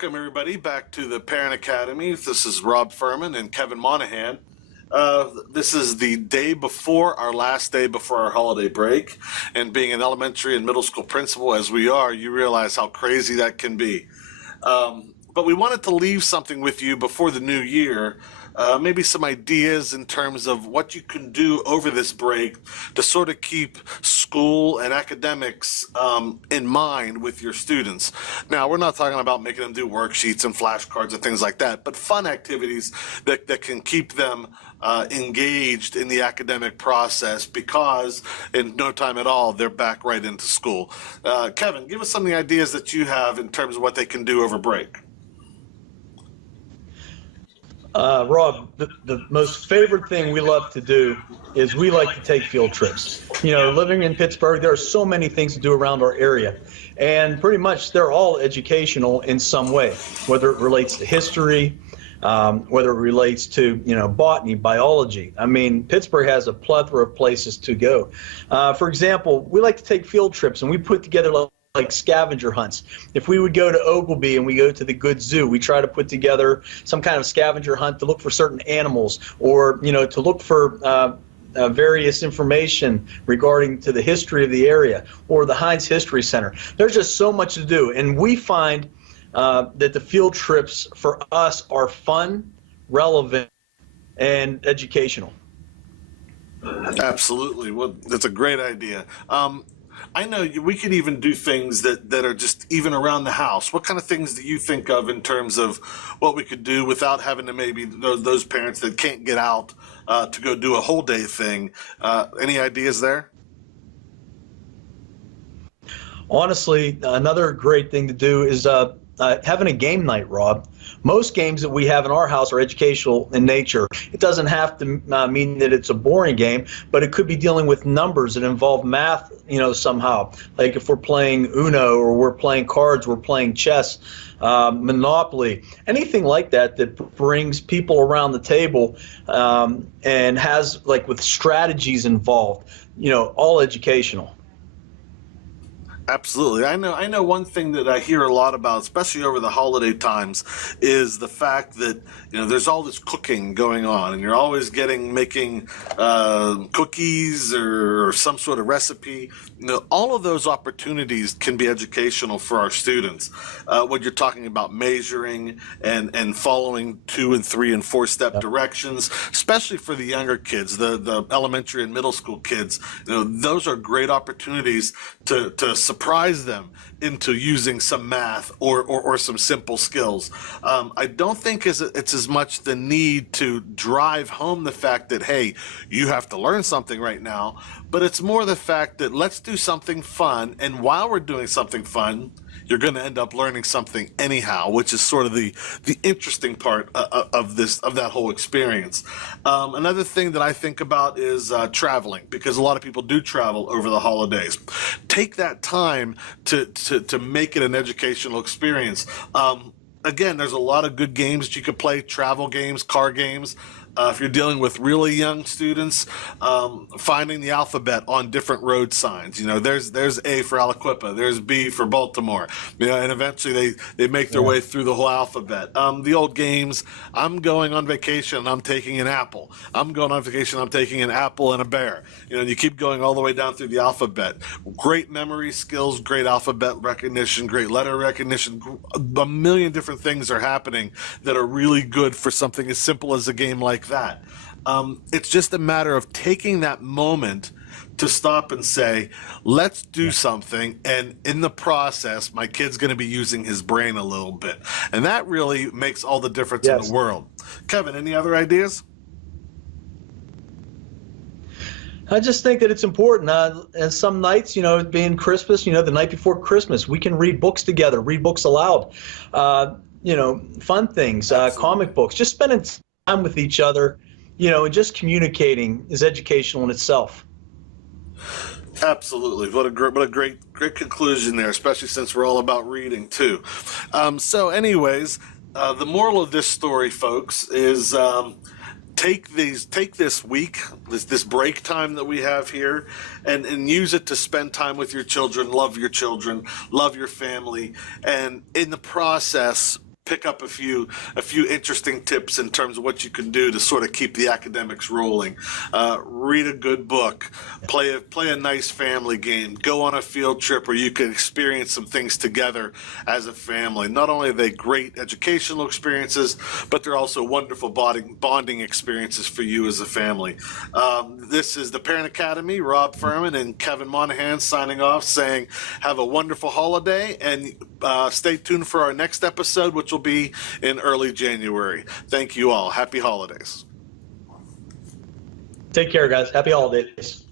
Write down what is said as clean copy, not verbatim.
Welcome, everybody, back to the Parent Academy. This is Rob Furman and Kevin Monahan. This is the day before our last day before our holiday break. And being an elementary and middle school principal, as we are, you realize how crazy that can be. But we wanted to leave something with you before the new year. Maybe some ideas in terms of what you can do over this break to sort of keep school and academics in mind with your students. Now, we're not talking about making them do worksheets and flashcards and things like that, but fun activities that can keep them engaged in the academic process, because in no time at all, they're back right into school. Kevin, give us some of the ideas that you have in terms of what they can do over break. Rob, the most favorite thing we love to do is we like to take field trips. You know, living in Pittsburgh, there are so many things to do around our area, and pretty much they're all educational in some way, whether it relates to history, whether it relates to, botany, biology. I mean, Pittsburgh has a plethora of places to go. For example, we like to take field trips, and we put together like scavenger hunts. If we would go to Oglebay and we go to the Good Zoo, we try to put together some kind of scavenger hunt to look for certain animals, or to look for various information regarding to the history of the area, or the Heinz History Center. There's just so much to do, and we find that the field trips for us are fun, relevant, and educational. Absolutely. Well, that's a great idea. I know we could even do things that are just even around the house. What kind of things do you think of in terms of what we could do without having to maybe those parents that can't get out to go do a whole day thing? Any ideas there? Honestly, another great thing to do is having a game night, Rob. Most games that we have in our house are educational in nature. It doesn't have to mean that it's a boring game, but it could be dealing with numbers that involve math, somehow. Like if we're playing Uno, or we're playing cards, we're playing chess, Monopoly, anything like that that brings people around the table and has, like, with strategies involved, all educational. Absolutely. I know one thing that I hear a lot about, especially over the holiday times, is the fact that, there's all this cooking going on, and you're always making cookies or some sort of recipe. All of those opportunities can be educational for our students. When you're talking about measuring and following 2 and 3 and 4 step directions, especially for the younger kids, the elementary and middle school kids, those are great opportunities to surprise them into using some math or some simple skills. I don't think it's as much the need to drive home the fact that, hey, you have to learn something right now, but it's more the fact that let's do something fun, and while we're doing something fun, you're going to end up learning something anyhow, which is sort of the interesting part of that whole experience. Another thing that I think about is traveling, because a lot of people do travel over the holidays. Take that time to make it an educational experience. Again, there's a lot of good games that you could play, travel games, car games. If you're dealing with really young students, finding the alphabet on different road signs. There's A for Aliquippa, there's B for Baltimore. And eventually they make their way through the whole alphabet. The old games, I'm going on vacation and I'm taking an apple. I'm going on vacation, I'm taking an apple and a bear. And you keep going all the way down through the alphabet. Great memory skills, great alphabet recognition, great letter recognition. A million different things are happening that are really good for something as simple as a game like that. It's just a matter of taking that moment to stop and say, let's do something, and in the process, my kid's going to be using his brain a little bit. And that really makes all the difference in the world. Kevin, any other ideas? I just think that it's important. And some nights, being Christmas, the night before Christmas, we can read books together, read books aloud, fun things, comic books, just spending time with each other, and just communicating is educational in itself. Absolutely. What a great conclusion there, especially since we're all about reading too. So anyways, the moral of this story, folks, is take this week, this break time that we have here, and use it to spend time with your children, love your family, and in the process, pick up a few interesting tips in terms of what you can do to sort of keep the academics rolling. Read a good book, play a nice family game, go on a field trip where you can experience some things together as a family. Not only are they great educational experiences, but they're also wonderful bonding experiences for you as a family. This is the Parent Academy. Rob Furman and Kevin Monahan signing off, saying have a wonderful holiday, and stay tuned for our next episode, which will be in early January. Thank you all. Happy holidays. Take care, guys. Happy holidays.